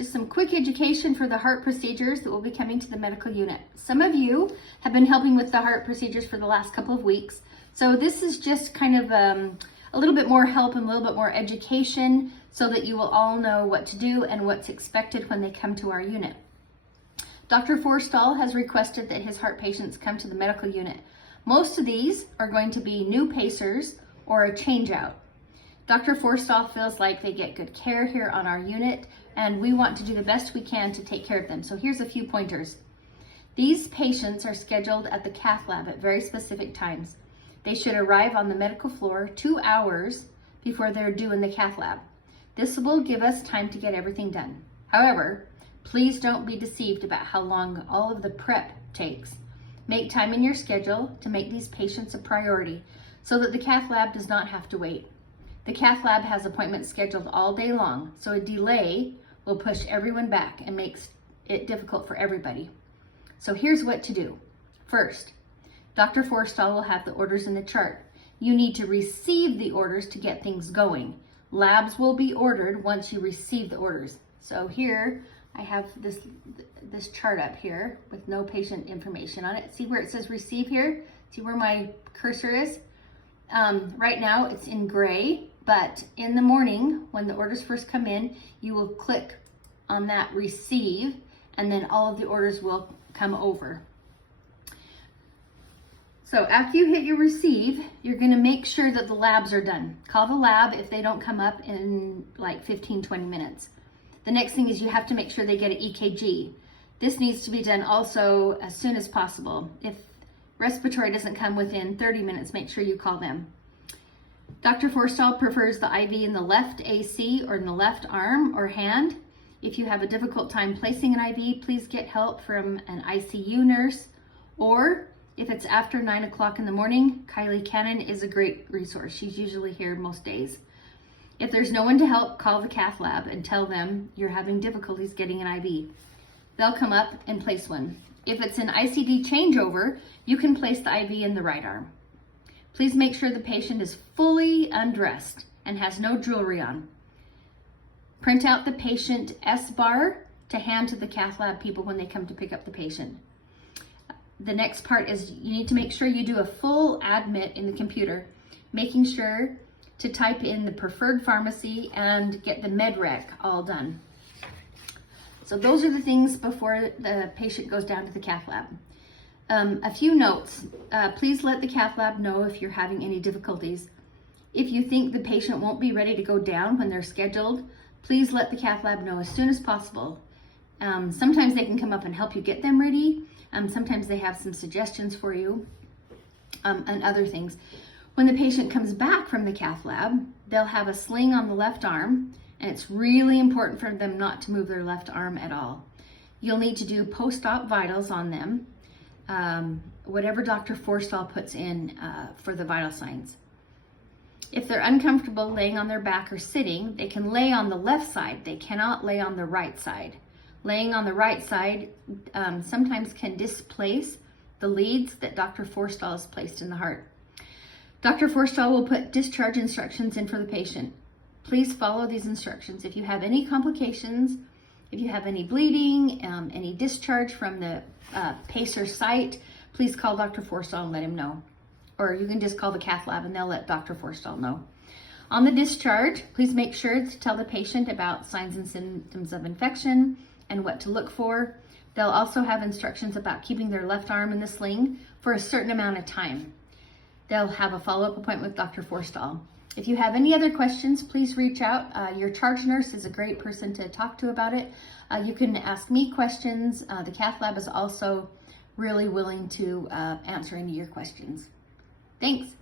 Just some quick education for the heart procedures that will be coming to the medical unit. Some of you have been helping with the heart procedures for the last couple of weeks. So this is just kind of a little bit more help and a little bit more education so that you will all know what to do and what's expected when they come to our unit. Dr. Forstall has requested that his heart patients come to the medical unit. Most of these are going to be new pacers or a change out. Dr. Forstall feels like they get good care here on our unit, and we want to do the best we can to take care of them. So here's a few pointers. These patients are scheduled at the Cath Lab at very specific times. They should arrive on the medical floor 2 hours before they're due in the Cath Lab. This will give us time to get everything done. However, please don't be deceived about how long all of the prep takes. Make time in your schedule to make these patients a priority so that the Cath Lab does not have to wait. The Cath Lab has appointments scheduled all day long, so a delay will push everyone back and makes it difficult for everybody. So here's what to do. First, Dr. Forstall will have the orders in the chart. You need to receive the orders to get things going. Labs will be ordered once you receive the orders. So here I have this chart up here with no patient information on it. See where it says receive here? See where my cursor is? Right now it's in gray, but in the morning when the orders first come in, you will click on that receive and then all of the orders will come over. So after you hit your receive, you're going to make sure that the labs are done. Call the lab if they don't come up in like 15-20 minutes. The next thing is you have to make sure they get an EKG. This needs to be done also as soon as possible. If respiratory doesn't come within 30 minutes, make sure you call them. Dr. Forstall prefers the IV in the left AC or in the left arm or hand. If you have a difficult time placing an IV, please get help from an ICU nurse, or if it's after 9 o'clock in the morning, Kylie Cannon is a great resource. She's usually here most days. If there's no one to help, call the Cath Lab and tell them you're having difficulties getting an IV. They'll come up and place one. If it's an ICD changeover, you can place the IV in the right arm. Please make sure the patient is fully undressed and has no jewelry on. Print out the patient S-bar to hand to the Cath Lab people when they come to pick up the patient. The next part is you need to make sure you do a full admit in the computer, making sure to type in the preferred pharmacy and get the MedRec all done. So those are the things before the patient goes down to the Cath Lab. A few notes. Please let the Cath Lab know if you're having any difficulties. If you think the patient won't be ready to go down when they're scheduled, please let the Cath Lab know as soon as possible. Sometimes they can come up and help you get them ready. Sometimes they have some suggestions for you and other things. When the patient comes back from the Cath Lab, they'll have a sling on the left arm, and it's really important for them not to move their left arm at all. You'll need to do post-op vitals on them, whatever Dr. Forstall puts in for the vital signs. If they're uncomfortable laying on their back or sitting, they can lay on the left side. They cannot lay on the right side. Laying on the right side sometimes can displace the leads that Dr. Forstall has placed in the heart. Dr. Forstall will put discharge instructions in for the patient. Please follow these instructions. If you have any complications, if you have any bleeding, any discharge from the pacer site, please call Dr. Forstall and let him know. Or you can just call the Cath Lab and they'll let Dr. Forstall know. On the discharge, please make sure to tell the patient about signs and symptoms of infection and what to look for. They'll also have instructions about keeping their left arm in the sling for a certain amount of time. They'll have a follow-up appointment with Dr. Forstall. If you have any other questions, please reach out. Your charge nurse is a great person to talk to about it. You can ask me questions. The Cath Lab is also really willing to answer any of your questions. Thanks.